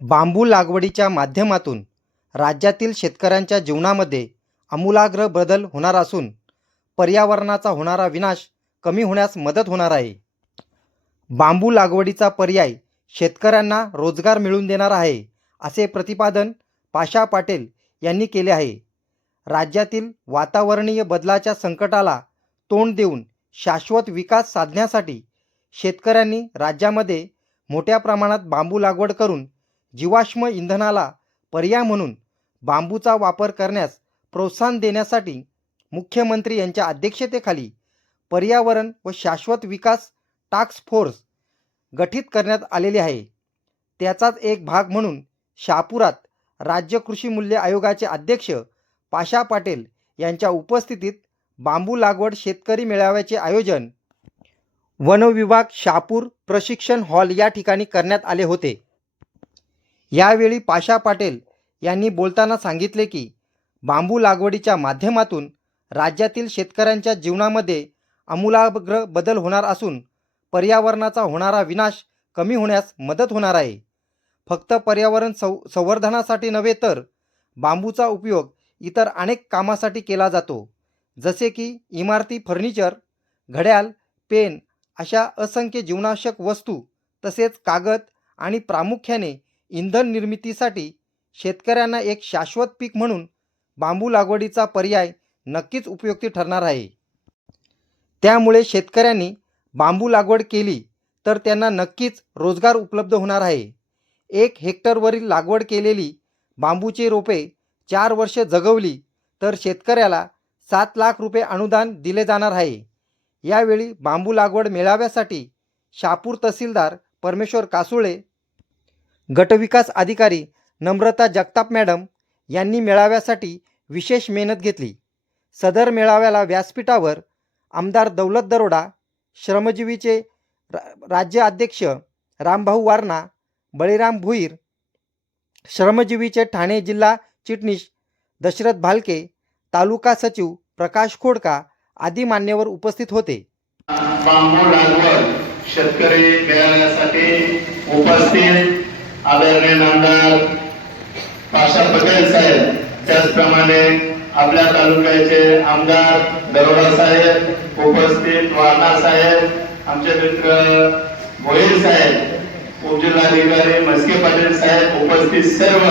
बांबू लागवडीच्या माध्यमातून राज्यातील शेतकऱ्यांच्या जीवनामध्ये आमूलाग्र बदल होणार असून पर्यावरणाचा होणारा विनाश कमी होण्यास मदत होणार आहे. बांबू लागवडीचा पर्याय शेतकऱ्यांना रोजगार मिळवून देणार आहे असे प्रतिपादन पाशा पाटील यांनी केले आहे. राज्यातील वातावरणीय बदलाच्या संकटाला तोंड देऊन शाश्वत विकास साधण्यासाठी शेतकऱ्यांनी राज्यामध्ये मोठ्या प्रमाणात बांबू लागवड करून जीवाश्म इंधनाला पर्याय म्हणून बांबूचा वापर करण्यास प्रोत्साहन देण्यासाठी मुख्यमंत्री यांच्या अध्यक्षतेखाली पर्यावरण व शाश्वत विकास टास्क फोर्स गठीत करण्यात आलेले आहे. त्याचाच एक भाग म्हणून शहापुरात राज्य कृषी मूल्य आयोगाचे अध्यक्ष पाशा पाटेल यांच्या उपस्थितीत बांबू लागवड शेतकरी मेळाव्याचे आयोजन वनविभाग शहापूर प्रशिक्षण हॉल या ठिकाणी करण्यात आले होते. यावेळी पाशा पाटेल यांनी बोलताना सांगितले की बांबू लागवडीच्या माध्यमातून राज्यातील शेतकऱ्यांच्या जीवनामध्ये आमूलाग्र बदल होणार असून पर्यावरणाचा होणारा विनाश कमी होण्यास मदत होणार आहे. फक्त पर्यावरण सं संवर्धनासाठी नव्हे तर बांबूचा उपयोग इतर अनेक कामासाठी केला जातो. जसे की इमारती फर्निचर घड्याळ पेन अशा असंख्य जीवनावश्यक वस्तू तसेच कागद आणि प्रामुख्याने इंधन निर्मितीसाठी शेतकऱ्यांना एक शाश्वत पीक म्हणून बांबू लागवडीचा पर्याय नक्कीच उपयुक्ती ठरणार आहे. त्यामुळे शेतकऱ्यांनी बांबू लागवड केली तर त्यांना नक्कीच रोजगार उपलब्ध होणार आहे. एक हेक्टरवरील लागवड केलेली बांबूची रोपे चार वर्ष जगवली तर शेतकऱ्याला सात लाख रुपये अनुदान दिले जाणार आहे. यावेळी बांबू लागवड मेळाव्यासाठी शापूर तहसीलदार परमेश्वर कासुळे गटविकास अधिकारी नम्रता जगताप मॅडम यांनी मेळाव्यासाठी विशेष मेहनत घेतली. सदर मेळाव्याला व्यासपीठावर आमदार दौलत दरोडा श्रमजीवीचे रा राज्य अध्यक्ष रामभाऊ वारणा बळीराम भुईर श्रमजीवीचे ठाणे जिल्हा चिटणीस दशरथ भालके तालुका सचिव प्रकाश खोडका आदी मान्यवर उपस्थित होते. शेतकरी मेळाव्यासाठी उपस्थित आदरणीय आमदार पाशा पटेल साहेब त्याचप्रमाणे आपल्या तालुक्याचे आमदार दरोडा साहेब उपस्थित वारणा साहेब आमचे मित्र भोईर साहेब उपजिल्हाधिकारी मस्के पाटील साहेब उपस्थित सर्व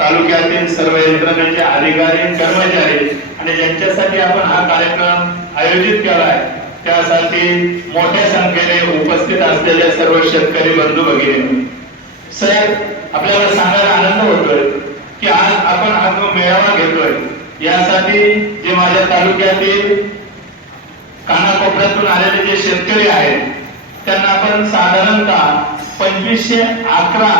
तालुक्यातील सर्व यंत्रणेचे अधिकारी कर्मचारी आणि ज्यांच्यासाठी आपण हा कार्यक्रम आयोजित केलाय त्यासाठी मोठ्या संख्येने उपस्थित असलेले सर्व शेतकरी बंधू भगिनी. सर आपल्याला सांगायला आनंद होतोय की आज आपण हा जो मेळावा घेतोय. यासाठी जे माझ्या तालुक्यातील कानाकोपऱ्यातून आलेले जे शेतकरी आहेत त्यांना आपण साधारणतः पंचवीसशे अकरा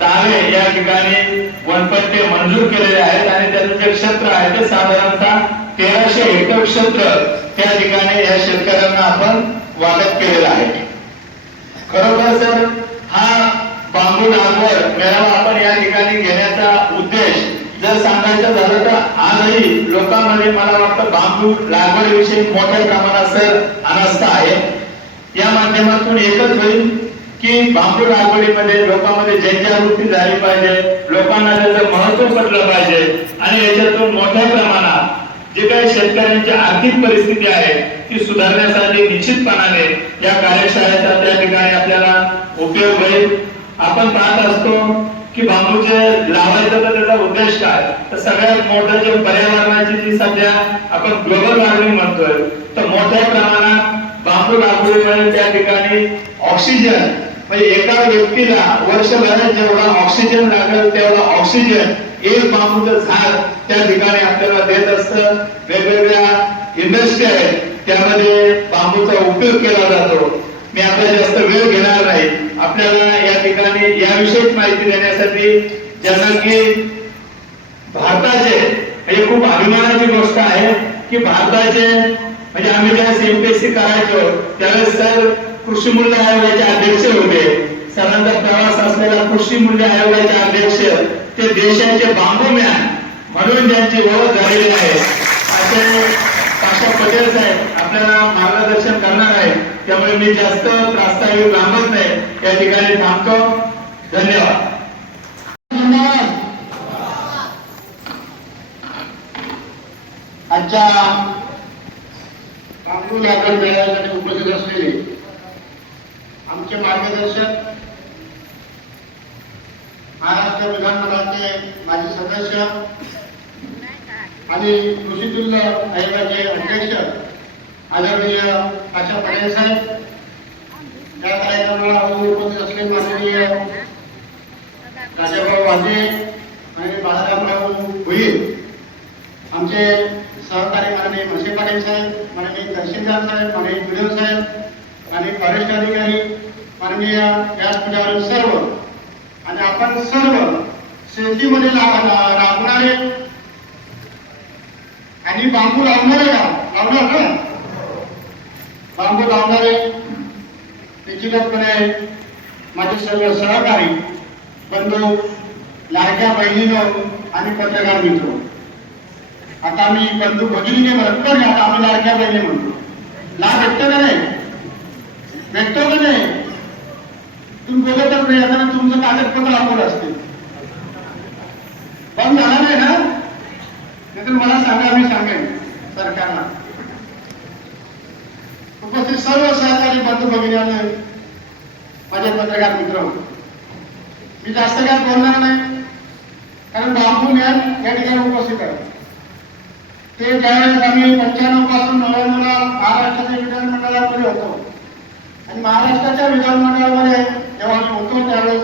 दावे या ठिकाणी वनपट्टे मंजूर केलेले आहेत आणि त्याचं जे क्षेत्र आहे ते साधारणतः तेराशे हेक्टर क्षेत्र त्या ठिकाणी या शेतकऱ्यांना आपण वाटप केलेलं आहे खरोखर सर हा बांबू मेळावा आपण या ठिकाणी घेण्याचा उद्देश जर सांगायचं झालं तर आजही लोकांमध्ये मला वाटतं बांबू लागवडीविषयी मोठ्या प्रमाणात सर अनास्था आहे. या माध्यमातून एकच होईल की बांबू लागवडीमध्ये लोकांमध्ये जनजागृती झाली पाहिजे. लोकांना त्याचं महत्त्व पटलं पाहिजे. आणि याच्यातून मोठ्या प्रमाणात जे काही शेतकऱ्यांची आर्थिक परिस्थिती आहे ती सुधारण्यासाठी निश्चितपणाने या कार्यशाळेचा त्या ठिकाणी आपल्याला उपयोग होईल. आपण पाहत असतो की बांबूचे लावायचं तर त्याचा उद्देश काय? तर सगळ्यात मोठं जे पर्यावरणाची जी सध्या आपण ग्लोबल वॉर्मिंग म्हणतोय. तर मोठ्या प्रमाणात बांबू लागवडीमुळे त्या ठिकाणी ऑक्सिजन म्हणजे एका व्यक्तीला वर्षभरात जेवढा ऑक्सिजन लागेल तेवढा ऑक्सिजन एक बांबूचं झाड त्या ठिकाणी आपल्याला देत असतं. वेगवेगळ्या इंडस्ट्री आहेत त्यामध्ये बांबूचा उपयोग केला जातो. मी आपल्याला जास्त वेळ घेणार नाही. आपल्याला या ठिकाणी याविषयीच माहिती देण्यासाठी ज्यांना की भारताचे हे खूप अभिमानाची गोष्ट आहे की भारताचे म्हणजे आम्ही ज्यावेळेस एमपीएससी करायचो त्यावेळेस सर कृषी मूल्य आयोगाचे अध्यक्ष होते. सरांचा प्रवास असलेला कृषी मूल्य आयोगाचे अध्यक्ष ते देशाचे बांबू मॅन म्हणून ज्यांची ओळख झालेली आहे. असे पाशा पटेल साहेब आपल्याला मार्गदर्शन करणार आहे त्यामुळे मी जास्त प्रास्ताविक लांबत नाही. या ठिकाणी थांबतो. धन्यवाद. आजच्या कामरू व्याकरण मेळाव्यासाठी उपस्थित असलेले आमचे मार्गदर्शक महाराष्ट्र विधानमंडळाचे माजी सदस्य आणि कृषी जिल्हा आयोगाचे आदरणीय आशा पटेल साहेब या कार्यक्रमाला उपस्थित असले माननीय राजाभाऊ वाजे आणि बाळारामराव भुईर आमचे सहकारी माननीय म्हसे पाटील साहेब माननीय तहसीलदार साहेब माननीय व्हिडिओ साहेब आणि वरिष्ठ अधिकारी माननीय व्यासपीठावरील सर्व आणि आपण सर्व शेतीमध्ये ला- राबणारे आणि बांबू लावणारे का लावणार ना? बांबू लावणारे निश्चितपणे माझे सर्व सहकारी बंधू लाडक्या बहिणीनो आणि पत्रकार मित्र. आता मी बंधू भगिनीने म्हणत पण नाही, आता आम्ही लाडक्या बहिणी म्हणतो. लाभ भेटतो का नाही भेटतो का नाही तुम्ही बोलतच नाही आता तुमचं कागदपत्र अपुर असते. बंद झाला नाही ना? नाहीतर मला सांगा मी सांगेन सरकारला. उपस्थित सर्व सहकारी बंधू भगिनीने माझे पत्रकार मित्र मी जास्त काय बोलणार नाही कारण बांबू ज्ञान या ठिकाणी उपस्थित आहे ते ज्यावेळेस आम्ही पंच्याण्णवपासून नव्याण्णवला महाराष्ट्राच्या विधानमंडळामध्ये होतो आणि महाराष्ट्राच्या विधानमंडळामध्ये जेव्हा आम्ही होतो त्यावेळेस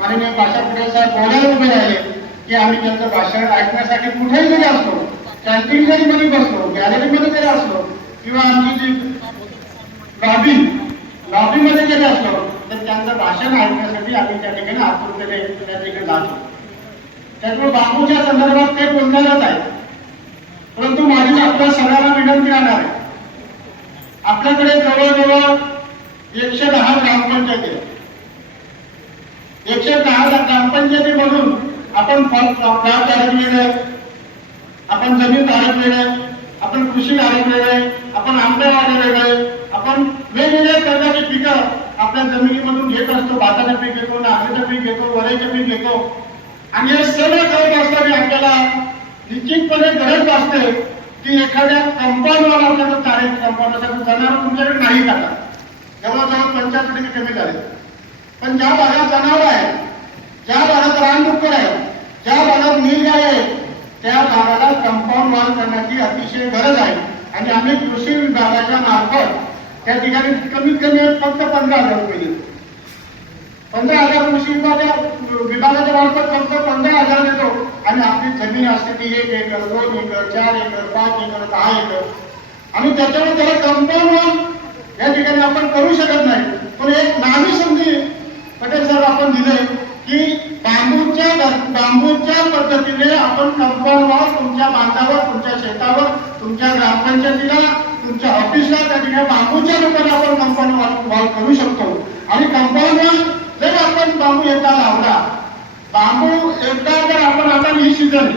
माननीय भाषा पटेल साहेब बोलायला उभे राहिले की आम्ही त्यांचं भाषण ऐकण्यासाठी कुठेही जरी असलो कॅन्टीन जरी मध्ये बसलो गॅलरीमध्ये जरी असलो किंवा आमची जी लॉबी लॉबीमध्ये जरी असलो तर त्यांचं भाषण ऐकण्यासाठी आम्ही त्या ठिकाणी आतुरतेने त्या ठिकाणी जातो त्यामुळे बांबूच्या संदर्भात ते बोलणारच आहे परंतु माझी आपल्या सगळ्यांना विनंती राहणार आहे. आपल्याकडे जवळजवळ एकशे दहा ग्रामपंचायती आहेत. एकशे दहा ग्रामपंचायती म्हणून आपण फ्लॅट अडकलेले आपण जमीन अडकलेले आपण कृषी अडकलेले आपण आंबे अडकलेले आपण वेगवेगळ्या प्रकारची पिकं आपल्या जमिनीमधून घेत असतो. भाताचं पीक घेतो नागरीचं पीक घेतो वऱ्याचं पीक घेतो. आणि हे सगळं करत असताना आपल्याला निश्चितपणे गरज असते की एखाद्या कंपाऊंडवर आपल्याला चालेल कंपाऊंड जनावर तुमच्याकडे नाही जातात जवळजवळ पंचाहत्तर टक्के कमी झाले. पण ज्या भागात जनावर आहे ज्या भागात रानडुक्कर आहे ज्या भागात नीलगाय आहे त्या भागाला कंपाऊंड वॉल करण्याची अतिशय गरज आहे. आणि आम्ही कृषी विभागाच्या मार्फत त्या ठिकाणी कमीत कमी फक्त पंधरा हजार रुपये देतो. पंधरा हजार कृषी विभागाच्या विभागाच्या मार्फत फक्त पंधरा हजार देतो. आणि आपली जमीन असते ती एक एकर दोन एकर चार एकर पाच एकर दहा एकर. आणि त्याच्यामुळे त्याला कंपाऊंड वॉल या ठिकाणी आपण करू शकत नाही. पण एक नावी संधी पटेल साहेब आपण दिले की बांबूच्या बांबूच्या पद्धतीने आपण कंपाऊंड वॉल तुमच्या बांधावर तुमच्या शेतावर तुमच्या ग्रामपंचायतीला तुमच्या ऑफिसला त्या ठिकाणी बांबूच्या रूपाने आपण कंपाऊंड वॉल करू शकतो. आणि कंपाऊंड वॉल जर आपण बांबू एकदा लावला बांबू एकदा जर आपण आता ही सीझन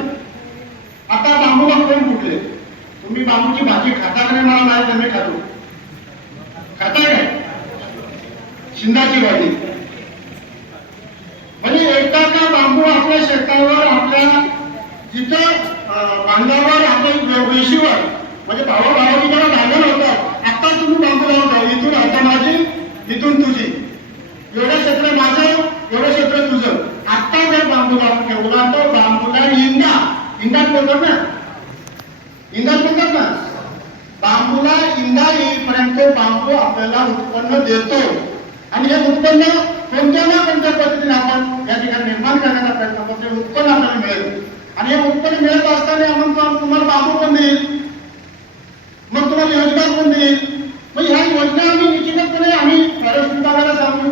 आता बांबू आपण कुठले तुम्ही बांबूची भाजी खाता का नाही मला नाही मी खातो. खाता काय? शिंदाची भाजी. म्हणजे एकदा का बांबू आपल्या शेतावर आपल्या जिथं बांधावर आपल्या वेशीवर म्हणजे भावा भावाची जेव्हा भांडण होतात. आता तुम्ही बांबू लावता इथून आता माझी इथून तुझी. एवढं क्षेत्र माझं एवढं क्षेत्र तुझं. आता जर बांबू लावून ठेवला तर बांबूला इंदा? इंदा बोलतात ना. इंदा बोलतात ना. बांबूला इंदा येईपर्यंत बांबू आपल्याला उत्पन्न देतो आणि हे उत्पन्न कोणत्या ना कोणत्या पद्धतीने आपण या ठिकाणी निर्माण करण्याचा प्रयत्न करतो उत्पन्न आपल्याला मिळेल. आणि हे उत्पन्न मिळत असताना आपण तुम्हाला बाबू पण देईल मग तुम्हाला योजना पण देईल मग ह्या योजना आम्ही निश्चितपणे आम्ही फॉरेस्ट विभागाला सांगू.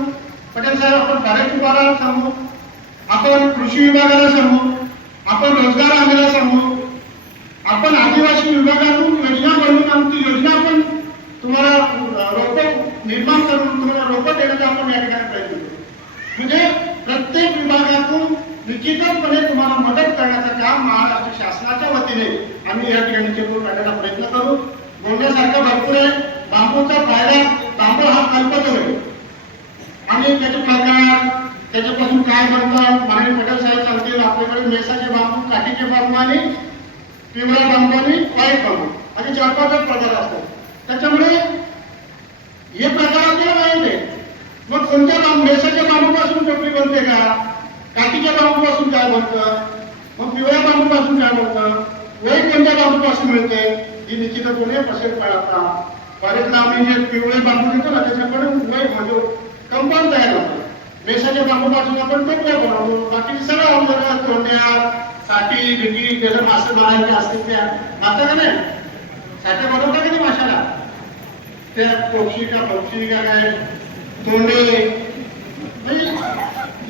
पटेल साहेब आपण फॉरेस्ट विभागाला सांगू. आपण कृषी विभागाला सांगू. आपण रोजगार आम्हाला सांगू. आपण आदिवासी विभागातून योजना बनवून आमची योजना आपण तुम्हाला रोप निर्माण करण्याचा आपण या ठिकाणी प्रयत्न करू म्हणजे प्रत्येक विभागातून निश्चितपणे तुम्हाला मदत करण्याचं काम महाराष्ट्र शासनाच्या वतीने आम्ही या ठिकाणी चेकून काढण्याचा प्रयत्न करू. बोलण्यासारखं भरपूर आहे. बांबूचा फायदा बांबू हा कल्पतो आहे. आणि त्याचे प्रकार त्याच्यापासून काय बनतात माननीय पटेल साहेब सांगतील आपल्याकडे मेसाचे बांबू काठीचे बांबू आणि पिवळा बांबू आणि व्हाईट बांबू. असे चार पाच प्रकार असतात. त्याच्यामुळे हे प्रकार आपल्याला मग कोणत्या बांबू मेसाच्या बांबूपासून टोपली बनते का? काठीच्या बांबूपासून काय बनतं मग पिवळ्या बांबूपासून काय बनतं वय कोणत्या बांबूपासून मिळते? ही निश्चितपणे पसेल पाळता बरेचदा आम्ही जे पिवळे बांबू देतो ना त्याच्याकडे वय म्हणजे कंपाऊंड तयार होतं. मेसाच्या बांबूपासून आपण टोपल्या बनवतो. बाकी सगळं अवघड तोंड्या साठी भिंगी त्याला मासे मारायचे असतील त्या. मारता का नाही? साठ्या बनवता की नाही माशाला? त्या पक्षी का पक्षी का काय? तोंडे. म्हणजे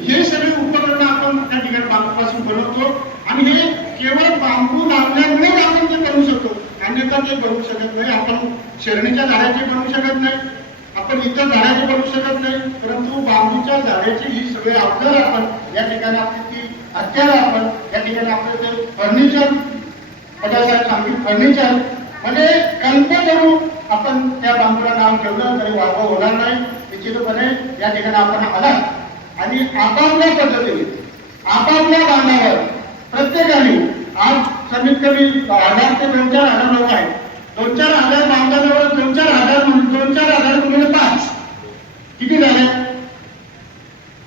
हे सगळे उपकरण आपण त्या ठिकाणी बांबूपासून बनवतो. आणि हे केवळ बांबू लावल्यामुळे आपण ते करू शकतो. अन्यथा ते बनवू शकत नाही. आपण शरणीच्या झाडाचे बनवू शकत नाही. आपण इतर झाडाचे बनवू शकत नाही. परंतु बांबूच्या झाडाचे ही सगळे अवजार आपण या ठिकाणी आपली ती हत्यार आपण या ठिकाणी आपलं ते फर्निचर पटासाहेब सांगितलं फर्निचर म्हणजे कल्प करून आपण त्या बांबूला नाव ठेवलं तरी वापर होणार नाही. निश्चितपणे या ठिकाणी आपण आला आणि आपापल्या पद्धतीने आपापल्या बांधावर प्रत्येकाने आज कमीत कमी हजार ते दोन चार हजार लोक आहेत. दोन चार हजार बांधल्यावर दोन चार हजार दोन चार हजार गुणिले पाच. किती झाले?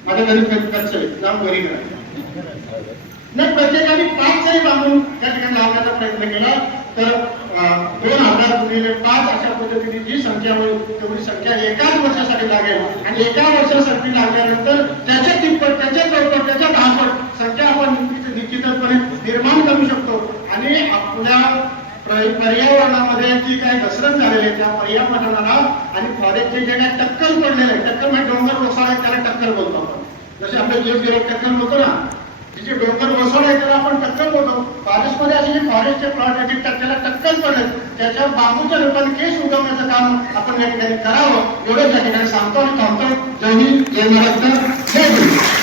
माझ्या घरी खर्च आहे. घरी करा. नाही प्रत्येकाने पाच जरी बांधून त्या ठिकाणी लावण्याचा प्रयत्न केला. तर दोन हजार गुणिले पाच अशा पद्धतीने जी संख्या होईल तेवढी संख्या एकाच वर्षासाठी लागेल. आणि एका वर्षासाठी लागल्यानंतर त्याच्या तिप्पट त्याच्या चौपट त्याच्या दहापट संख्या आपण निश्चितपणे निर्माण करू शकतो. आणि आपल्या पर्यावरणामध्ये जी काय घसरण झालेली आहे त्या पर्यावरणाला आणि फॉरेस्टचे जे काय टक्कल पडलेले आहे टक्कल म्हणजे डोंगर वसाळ आहे त्याला टक्कल बोलतो आपण. जसे आपले जीव टक्कल बोलतो ना तिचे डोंगर वसवड आहे त्याला आपण टक्कल बोलतो. फॉरेस्टमध्ये असे जे फॉरेस्टचे प्लॉट आहे जे त्याला टक्कल पडले त्याच्यावर बांबूच्या लोकांनी केस उगवण्याचं काम आपण या ठिकाणी करावं एवढंच या ठिकाणी सांगतो आणि थांबतो. जय हिंद जय महाराष्ट्र जय गुरु